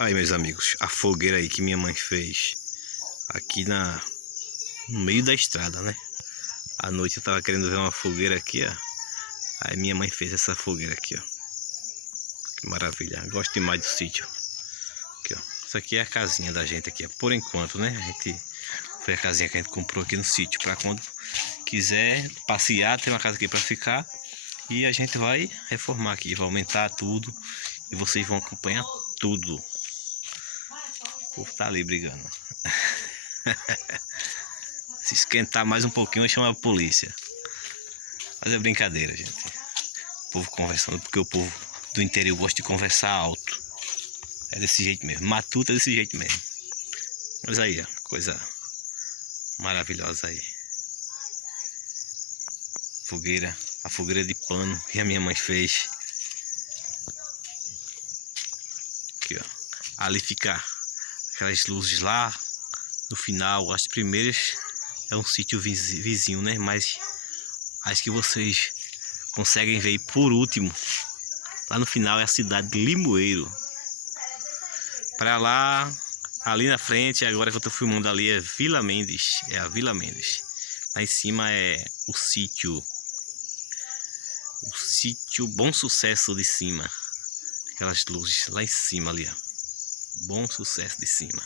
Aí, meus amigos, a fogueira aí que minha mãe fez aqui no meio da estrada, né? À noite eu tava querendo ver uma fogueira aqui, ó. Aí minha mãe fez essa fogueira aqui, ó. Que maravilha. Gosto demais do sítio. Aqui, ó. Isso aqui é a casinha da gente aqui, ó. Por enquanto, né? Foi a casinha que a gente comprou aqui no sítio. Pra quando quiser passear, tem uma casa aqui pra ficar. E a gente vai reformar aqui, vai aumentar tudo. E vocês vão acompanhar tudo. O povo tá ali brigando. Se esquentar mais um pouquinho, vai chamar a polícia. Mas é brincadeira, gente. O povo conversando, porque o povo do interior gosta de conversar alto. É desse jeito mesmo. Matuta é desse jeito mesmo. Mas aí, ó, coisa maravilhosa aí. Fogueira. A fogueira de pano que a minha mãe fez. Aqui, ó. Ali fica aquelas luzes lá no final. As primeiras é um sítio vizinho, né? Mas as que vocês conseguem ver por último, lá no final, é a cidade de Limoeiro. Para lá, ali na frente, agora que eu tô filmando ali, é Vila Mendes. É a Vila Mendes. Lá em cima é o sítio Bom Sucesso de cima. Aquelas luzes lá em cima ali, ó. Bom Sucesso de cima.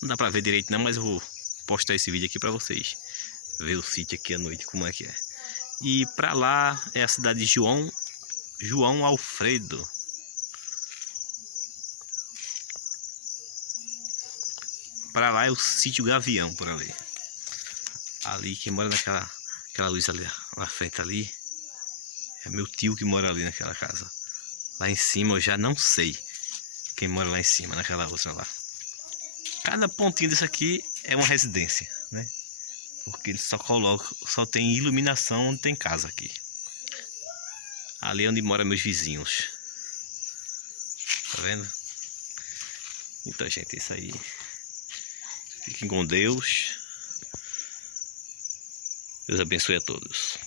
Não dá pra ver direito não, mas eu vou postar esse vídeo aqui pra vocês ver o sítio aqui à noite, como é que é. E pra lá é a cidade de João Alfredo. Pra lá é o sítio Gavião, por ali. Ali quem mora aquela luz ali na frente ali, é meu tio que mora ali naquela casa. Lá em cima eu já não sei quem mora lá em cima, naquela outra lá. Cada pontinho desse aqui é uma residência, né? Porque ele só tem iluminação onde tem casa aqui. Ali é onde moram meus vizinhos. Tá vendo? Então, gente, é isso aí. Fiquem com Deus. Deus abençoe a todos.